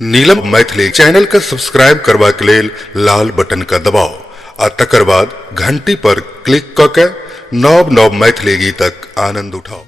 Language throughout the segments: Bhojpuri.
नीलम मैथिली चैनल का सब्सक्राइब करबा के लेल लाल बटन का दबाव आ तकर बाद घंटी पर क्लिक क के नव नव मैथिली गीतक आनंद उठाओ।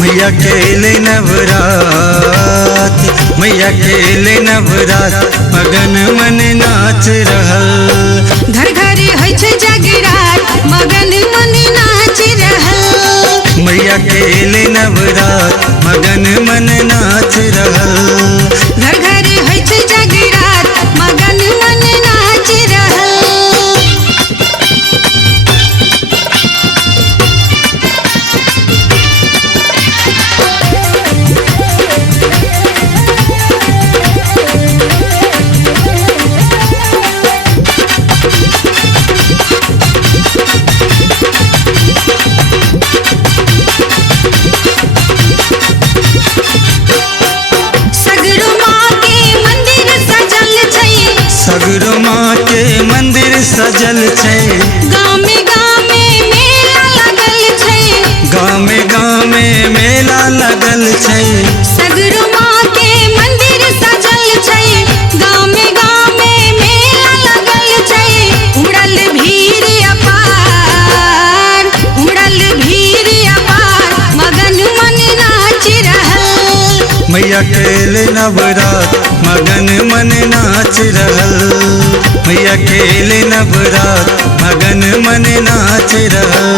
मैया केले नवरात, मैया केले नवरात, मगन मन नाच रहल। घर घर होइ छै जगरात, मगन मन नाच रहल। मैया केले नवरात, मगन मन नाच रहल। घर घर होइ छै जगरात, मगन मन नाच रहल। सगरो माँ के मंदिर सजल छै, गामे गामे मेला लगल छै, गामे गामे मेला लगल छै। सगरो माँ के मंदिर सजल छै, गामे गामे मेला लगल छै। उमड़ल भीड़ अपार, उमड़ल भीड़ अपार, मगन मन नाच रहल। मैया केले नवरात, मगन मन नाच रहल। मैया केले नवरात, मगन मन नाच रहल।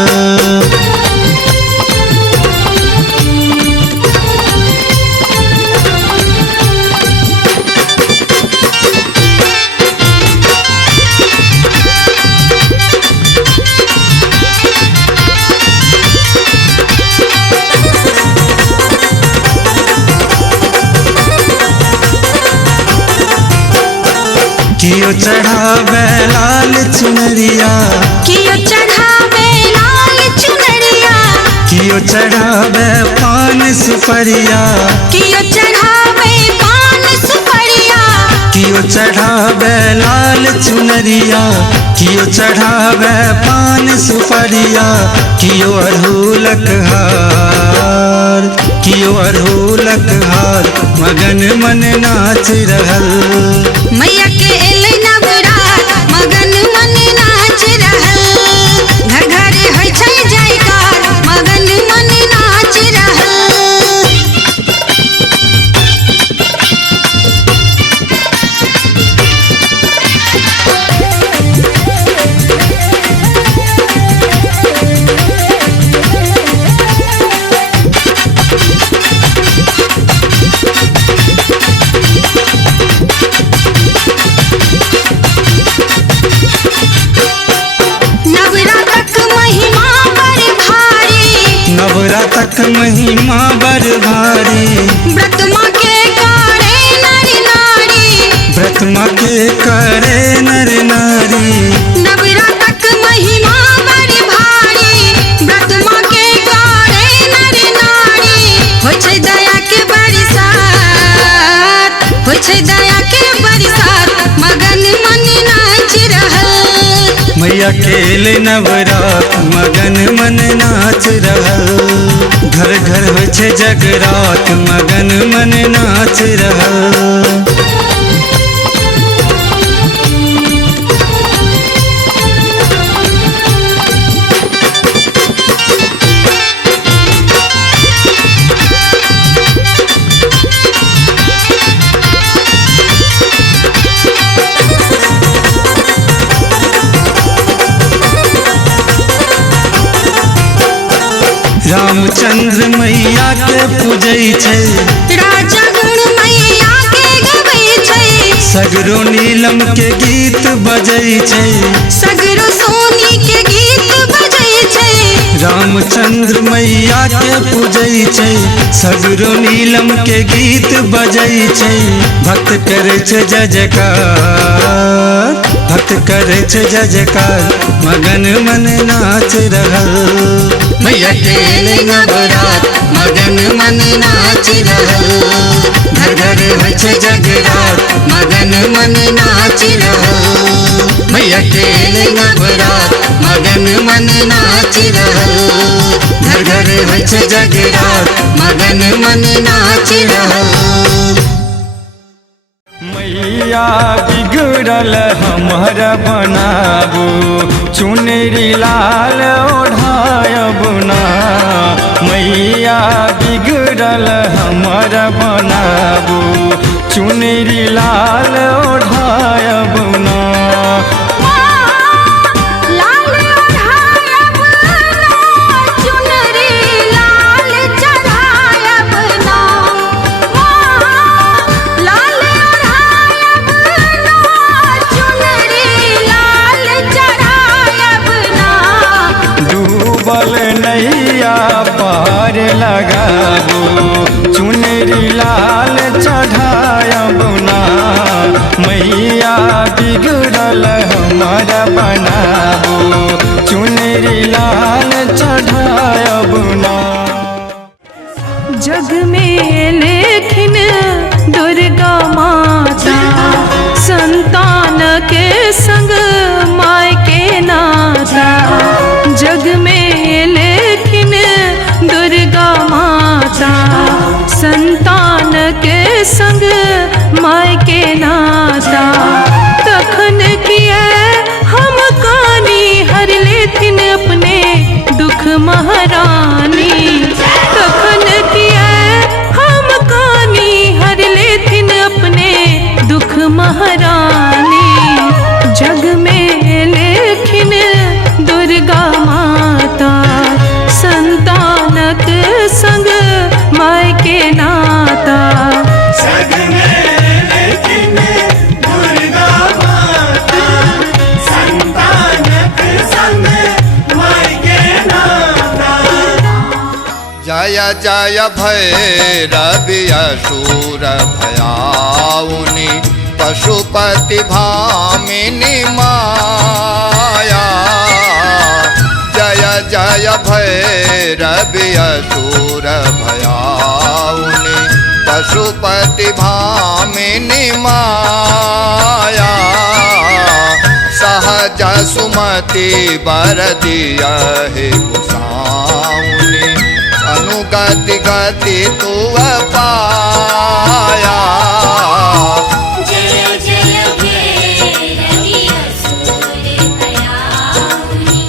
कियो चढ़ावे लाल चुनरिया, कियो चढ़ावे लाल चुनरिया, कियो चढ़ावे पान सुपरिया, कियो चढ़ावे पान सुपरिया। कियो चढ़ावे लाल चुनरिया, कियो चढ़ावे पान सुपरिया। कियो अड़हुलक हार, कियो अड़हुलक हार, मगन मन नाच रहल। मैया के एलै नवरात, मगन मन नाच रहल। घर घर होइ छै जयकार, मगन मन नाच रहल। नवरातक महिमा बड़ भारी, व्रत माँ के करे नर नारी, व्रत माँ के करे नर नारी। नवरातक महिमा बड़ भारी, व्रत माँ के करे नर नारी। होइ छै दया के बरसात, होइ छै दया के बरसात, मगन मन नाच रहल। मैया केले नवरात, मगन मन नाच रहल। घर घर होइ छै जगरात, मगन मन नाच रहल। रामचंद्र मैया के पूजै छै, राजा गुण मैया के गबै छै। सगरो नीलम के गीत बजै छै, सगरो सोनी के गीत बजै छै। रामचंद्र मैया के पूजै छै, सगरो नीलम के गीत बजै छै। भक्त करे छै जय जयकार, भक्त करे छे जय जयकार मगन मन नाच रहल। मैया के अइले नवरात मगन मन नाच रहल। घर घर होइ छे जगरात मगन मन नाच रहल। मैया के अइले नवरात मगन मन नाच रहल। घर घर होइ छे जगरात मगन मन नाच रहल। मैया बिगड़ल हमर बनाबू चुनरी लाल ओढ़ायब ना। मैया बिगड़ल हमर बनाबू चुनरी लाल ओढ़ायब ना। नैया पार लगाबू चुनरी लाल चढ़ायब ना। मैया बिगड़ल हमर बनाबू चुनरी लाल चढ़ायब ना। जग में लेकिन दुर्गा माता संतान के संग माय के नाता। जग में लेकिन दुर्गा माता संतान के संग माय के नाता। तखन किए हम कानी हर लेथिन अपने दुख महारानी। तखन किए हम कानी हर लेथिन अपने दुख महारानी। जग में लेकिन दुर्गा माता संतानक संग माय के नाता। जग में लेकिन दुर्गा माता संतानक संग माय के नाता। जय जय भैरवि असुर भयाउनि पशुपति भामिनी माया। जय जय भैरवि असुर भयाउनि पशुपति भामिनी माया। सहज सुमति बर दिया हे गोसाउनि अनुगति गति तू पाया। जय जय भैरवि असुर भयाउनि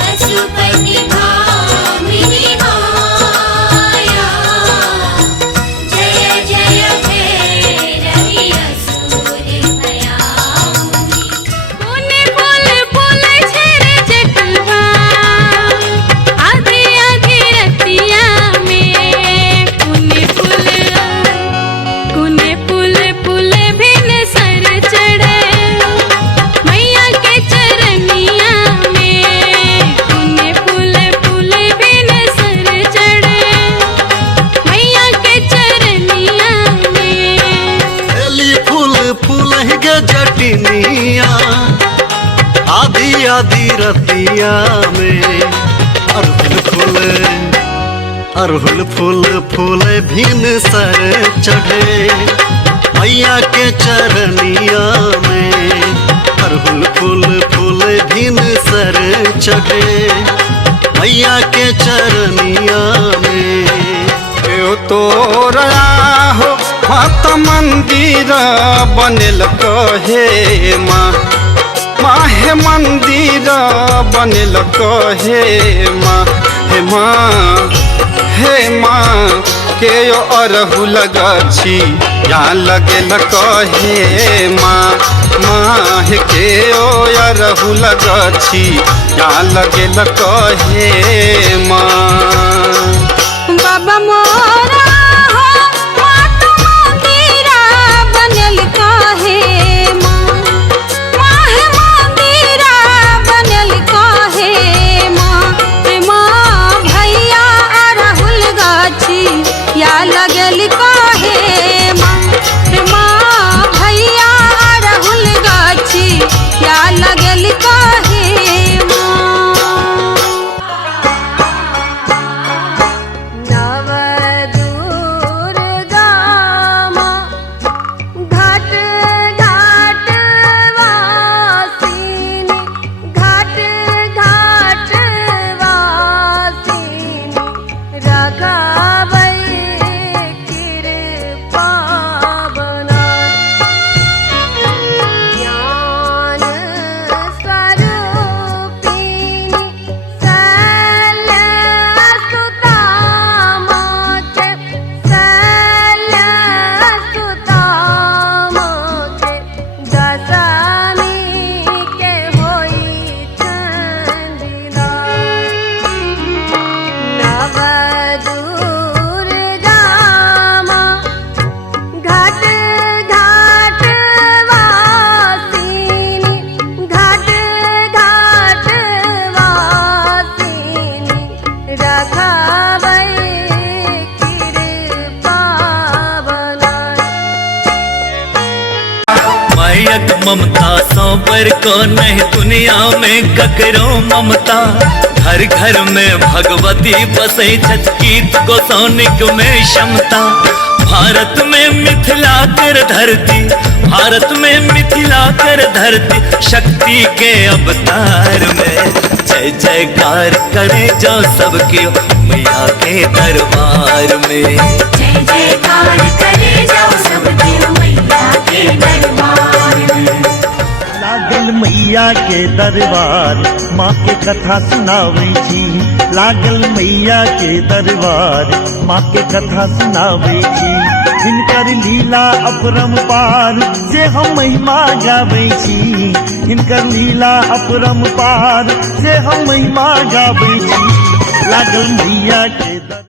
पशुपति भामिनी माया। जय जय भैरवि असुर भयाउनि। पुने बोल बोले छेरे जटुहा आधी आधी रतिया में। पुने पुल पुल भिन सर चढ़े मैया के चरनिया में। पुने पुल भिन सर चढ़े मैया के चरनिया में। एली फूल फूल गे जटिनिया आधी आधी रतिया में। अरहुल फूल फूल भिन सर चढ़े मैया के चरनिया में। अरहुल फूल फूल भिन सर चढ़े मैया के चरनिया में। तोरा हो मत मंदिर बनल कहे माँ। माहे मंदिर बनल कहे माँ। हे माँ के अरहुल गछि या लगल कहे माँ। माँ के अरहुल गछि या लगल कहे माँ। बाबा मोरा हो मात मंदिरा बनल काहे माँ। माहे मंदिरा बनल काहे माँ। माँ भैया अरहुल गाछी या लगल काहे माँ। माँ भैया अरहुल गाछी या ममता सौ पर को नहीं दुनिया में ककरो ममता। घर घर में भगवती बसै छठ गीत गोसाउनिक में क्षमता। भारत में मिथिला कर धरती, भारत में मिथिला कर धरती, शक्ति के अवतार में जय जयकार करे जो सबके मैया के दरबार में। जय जयकार करे जाओ सबके मैया के दरबार में। लागल मैया के दरबार माँ के कथा सुनावे छी। लागल मैया के दरबार माँ के कथा सुनावे छी। हिनकर लीला अपरंपार से हम महिमा गावे छी। हिनकर लीला अपरंपार से हम महिमा गावे छी। लागल मैया के